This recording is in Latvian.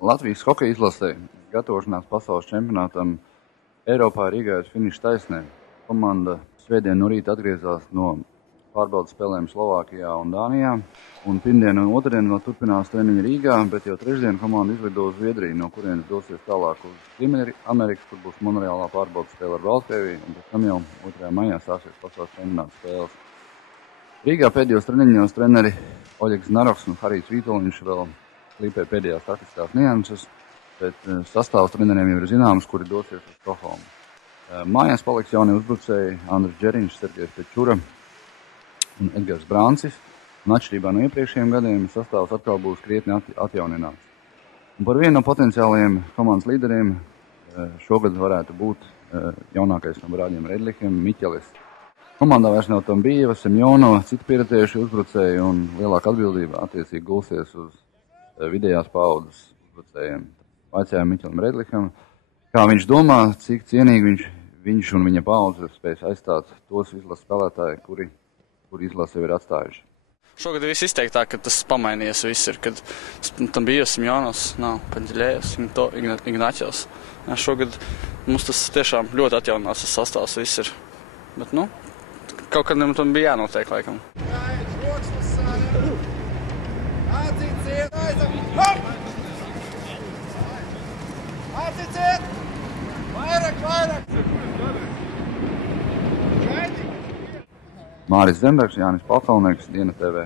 Latvijas hokeja izlasē gatavošanās pasaules čempionātam Eiropā ir iegājusi finiša taisnē. Komanda svētdien no rīta atgriezās no pārbaudas spēlēm Slovākijā un Dānijā, un pirmdien un otrdien vēl turpinās treniņi Rīgā, bet jau trešdien komanda izlido uz Zviedriju, no kurienes dosies tālāk uz Ziemeļameriku, kur būs Monreālā pārbaudas spēle ar Baltkrieviju, un pēc tam jau 2. maijā sāksies pasaules čempionāta spēles. Rīgā pēdējos treniņos treneri Oļegs Narovs un Harijs Vītoliņš vēl klīpē pēdējās taktiskās nianses, bet sastāvs treneriem jau ir zināms, kuri dosies uz Stokholmu. Mājās paliks jaunie uzbrucēji Andris Džeriņš, Sergejs Pečura un Edgars Brāncis, un atšķirībā no iepriekšējiem gadiem sastāvs atkal būs krietni atjaunināts. Un par vienu no potenciālajiem komandas līderiem šogad varētu būt jaunākais no brāļiem Redlihiem Miķelis. Komandā vairs nav Tambieva, Semjonova, citi pieredzējuši uzbrucēji, un lielāka atbildība attiecīgi gulsies uz vidējās paudzes uzbrucējiem. Vaicājām Miķelim Redliham, kā viņš domā, cik cienīgi viņš un viņa paudze spēs aizstāt tos izlases spēlētāji, kuri izlase jau ir atstājuši. Šogad viss izteiktāk, ka tas pamainījies viss ir, kad tam bija Semjonovs, nav Paņģeļējos, Ignaķos. Šogad mums tas tiešām ļoti atjaunās, tas sastāvs viss ir. Bet, kaut kādam tam bija jānotiek, laikam. Atcīciet! Vairāk! Māris Zembergs, Jānis Pakalnieks, Diena TV.